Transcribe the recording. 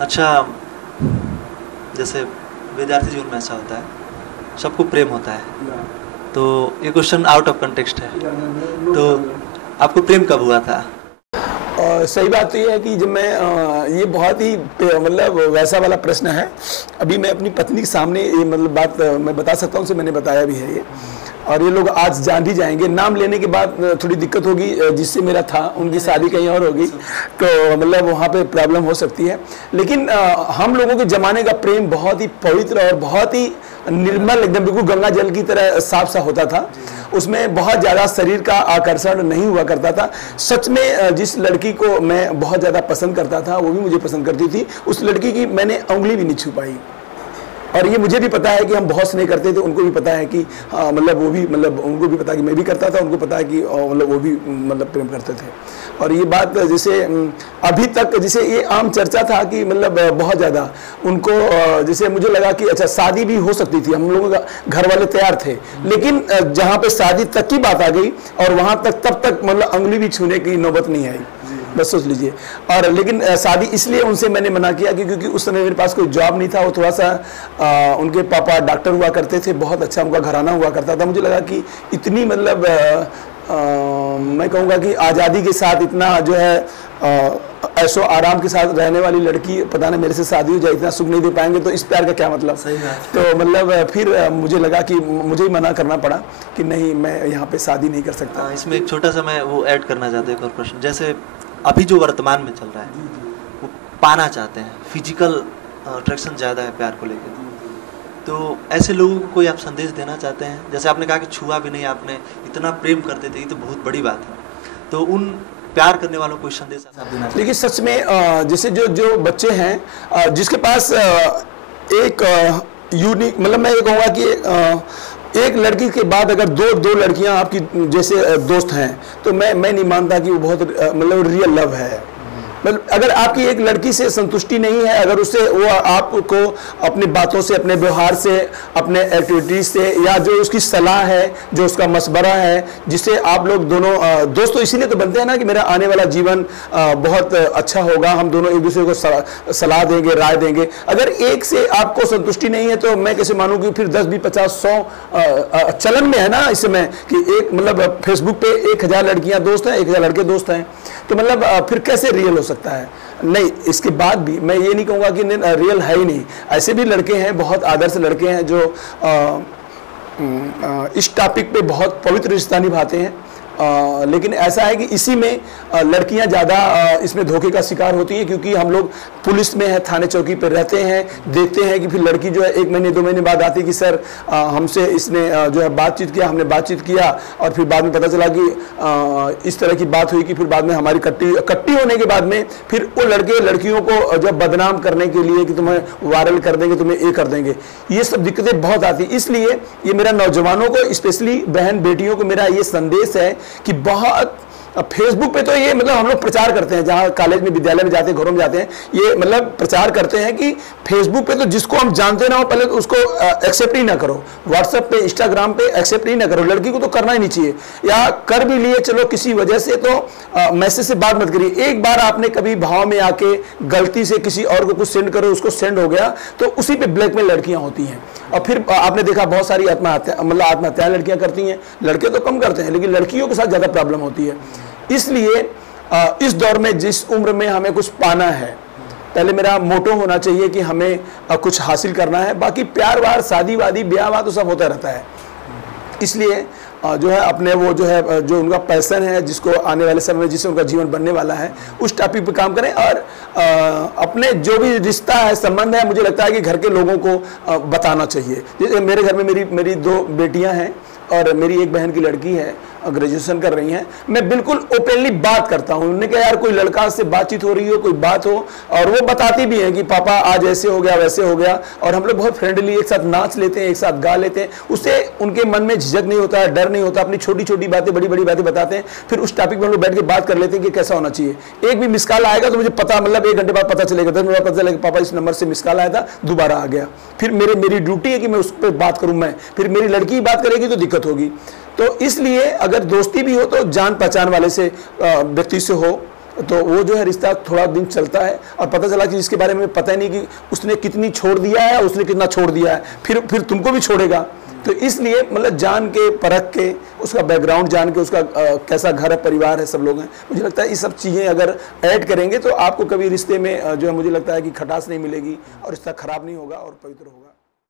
अच्छा, जैसे विद्यार्थी जीवन में ऐसा होता है, सबको प्रेम होता है, तो ये क्वेश्चन आउट ऑफ कंटेक्स्ट है, तो आपको प्रेम कब हुआ था? सही बात तो ये है कि जब मैं ये बहुत ही मतलब वैसा वाला प्रश्न है। अभी मैं अपनी पत्नी के सामने ये मतलब बात मैं बता सकता हूँ, उसे मैंने बताया भी है ये, और ये लोग आज जान भी जाएंगे। नाम लेने के बाद थोड़ी दिक्कत होगी, जिससे मेरा था उनकी शादी कहीं और होगी, तो मतलब वहाँ पे प्रॉब्लम हो सकती है। लेकिन हम लोगों के ज़माने का प्रेम बहुत ही पवित्र और बहुत ही निर्मल, एकदम बिल्कुल गंगा जल की तरह साफ सा होता था। उसमें बहुत ज़्यादा शरीर का आकर्षण नहीं हुआ करता था। सच में जिस लड़की को मैं बहुत ज़्यादा पसंद करता था, वो भी मुझे पसंद करती थी। उस लड़की की मैंने उंगली भी नहीं छू पाई, और ये मुझे भी पता है कि हम बहुत स्नेह करते थे, उनको भी पता है कि मतलब वो भी मतलब उनको भी पता है कि मैं भी करता था, उनको पता है कि मतलब वो भी मतलब प्रेम करते थे। और ये बात जैसे अभी तक जैसे ये आम चर्चा था कि मतलब बहुत ज़्यादा उनको जैसे मुझे लगा कि अच्छा शादी भी हो सकती थी, हम लोगों का घर वाले तैयार थे, लेकिन जहाँ पे शादी तक की बात आ गई और वहाँ तक तब तक मतलब उंगली भी छूने की नौबत नहीं आई, बस सोच लीजिए। और लेकिन शादी इसलिए उनसे मैंने मना किया कि क्योंकि उस समय मेरे पास कोई जॉब नहीं था। वो थोड़ा सा उनके पापा डॉक्टर हुआ करते थे, बहुत अच्छा उनका घराना हुआ करता था। मुझे लगा कि इतनी मतलब मैं कहूँगा कि आज़ादी के साथ इतना जो है ऐशो आराम के साथ रहने वाली लड़की पता नहीं मेरे से शादी हो जाए, इतना सुख नहीं दे पाएंगे, तो इस प्यार का क्या मतलब। सही है। तो मतलब फिर मुझे लगा कि मुझे ही मना करना पड़ा कि नहीं, मैं यहाँ पे शादी नहीं कर सकता। इसमें एक छोटा सा मैं वो ऐड करना चाहता हूँ, एक और प्रश्न। जैसे अभी जो वर्तमान में चल रहा है, वो पाना चाहते हैं, फिजिकल अट्रैक्शन ज़्यादा है प्यार को लेकर, तो ऐसे लोगों को कोई आप संदेश देना चाहते हैं? जैसे आपने कहा कि छुआ भी नहीं, आपने इतना प्रेम करते थे, ये तो बहुत बड़ी बात है, तो उन प्यार करने वालों को कोई संदेश आप देना चाहते हैं? देखिए सच में जैसे जो बच्चे हैं जिसके पास एक यूनिक, मतलब मैं ये कहूँगा कि एक लड़की के बाद अगर दो लड़कियां आपकी जैसे दोस्त हैं, तो मैं नहीं मानता कि वो बहुत मतलब रियल लव है। मतलब अगर आपकी एक लड़की से संतुष्टि नहीं है, अगर उससे वो आपको अपनी बातों से, अपने व्यवहार से, अपने एक्टिविटीज से, या जो उसकी सलाह है, जो उसका मशवरा है, जिससे आप लोग दोनों दोस्त तो इसीलिए तो बनते हैं ना कि मेरा आने वाला जीवन बहुत अच्छा होगा, हम दोनों एक दूसरे को सलाह देंगे, राय देंगे। अगर एक से आपको संतुष्टि नहीं है, तो मैं कैसे मानूँ कि फिर 10, 20, 50, 100 चलन में है ना इस समय कि एक मतलब फेसबुक पे 1000 लड़कियां दोस्त हैं, 1000 लड़के दोस्त हैं, तो मतलब फिर कैसे रियल हो सकता है? नहीं, इसके बाद भी मैं ये नहीं कहूँगा कि रियल है ही नहीं। ऐसे भी लड़के हैं, बहुत आदर्श लड़के हैं जो इस टॉपिक पे बहुत पवित्र रिश्ता निभाते हैं। लेकिन ऐसा है कि इसी में लड़कियां ज़्यादा इसमें धोखे का शिकार होती है, क्योंकि हम लोग पुलिस में है, थाने चौकी पर रहते हैं, देखते हैं कि फिर लड़की जो है 1 महीने 2 महीने बाद आती है कि सर हमसे इसने जो है बातचीत किया, हमने बातचीत किया, और फिर बाद में पता चला कि इस तरह की बात हुई कि फिर बाद में हमारी कट्टी होने के बाद में फिर वो लड़कियों को जब बदनाम करने के लिए कि तुम्हें वायरल कर देंगे, तुम्हें ये कर देंगे, ये सब दिक्कतें बहुत आती है। इसलिए ये मेरा नौजवानों को, स्पेशली बहन बेटियों को मेरा ये संदेश है कि बहुत फेसबुक पे तो ये मतलब हम लोग प्रचार करते हैं, जहाँ कॉलेज में, विद्यालय में जाते हैं, घरों में जाते हैं, ये मतलब प्रचार करते हैं कि फेसबुक पे तो जिसको हम जानते ना हो, पहले तो उसको एक्सेप्ट ही ना करो। व्हाट्सएप पे, इंस्टाग्राम पे एक्सेप्ट ही ना करो। लड़की को तो करना ही नहीं चाहिए, या कर भी लिए चलो किसी वजह से, तो मैसेज से बात मत करिए। एक बार आपने कभी भाव में आके गलती से किसी और को कुछ सेंड करो, उसको सेंड हो गया, तो उसी पे ब्लैकमेल लड़कियां होती हैं। और फिर आपने देखा बहुत सारी आत्महत्याएं लड़कियां करती हैं। लड़के तो कम करते हैं, लेकिन लड़कियों के साथ ज़्यादा प्रॉब्लम होती है। इसलिए इस दौर में, जिस उम्र में हमें कुछ पाना है, पहले मेरा मोटो होना चाहिए कि हमें कुछ हासिल करना है। बाकी प्यार वार, शादी वादी, ब्याह वाह तो सब होता रहता है। इसलिए जो है अपने वो जो है, जो उनका पैशन है, जिसको आने वाले समय में जिससे उनका जीवन बनने वाला है, उस टॉपिक पे काम करें। और अपने जो भी रिश्ता है, संबंध है, मुझे लगता है कि घर के लोगों को बताना चाहिए। जैसे मेरे घर में मेरी 2 बेटियां हैं और मेरी एक बहन की लड़की है, ग्रेजुएशन कर रही हैं। मैं बिल्कुल ओपनली बात करता हूँ। उन्होंने कहा यार कोई लड़का से बातचीत हो रही हो, कोई बात हो, और वो बताती भी हैं कि पापा आज ऐसे हो गया, वैसे हो गया, और हम लोग बहुत फ्रेंडली एक साथ नाच लेते हैं, एक साथ गा लेते हैं। उससे उनके मन में झिझक नहीं होता है, डर नहीं होता, अपनी छोटी छोटी बातें, बड़ी बड़ी बातें बताते हैं। फिर उस टॉपिक में हम लोग बैठ के बात कर लेते हैं कि कैसा होना चाहिए। एक भी मिस कॉल आएगा तो मुझे पता, मतलब 1 घंटे बाद पता चलेगा, 10 मिनट बाद पता चलेगा पापा इस नंबर से मिस कॉल आया था, दोबारा आ गया। फिर मेरी ड्यूटी है कि मैं उस पर बात करूँ। मैं फिर मेरी लड़की बात करेगी तो दिक्कत होगी। तो इसलिए अगर दोस्ती भी हो तो जान पहचान वाले से व्यक्ति से हो, तो वो जो है रिश्ता थोड़ा दिन चलता है और पता चला कि इसके बारे में पता ही नहीं कि उसने कितनी छोड़ दिया है, उसने कितना छोड़ दिया है, फिर तुमको भी छोड़ेगा। तो इसलिए मतलब जान के परख के उसका बैकग्राउंड जान के उसका कैसा घर है, परिवार है, सब लोग हैं, मुझे लगता है ये सब चीज़ें अगर ऐड करेंगे तो आपको कभी रिश्ते में जो है मुझे लगता है कि खटास नहीं मिलेगी और रिश्ता खराब नहीं होगा और पवित्र होगा।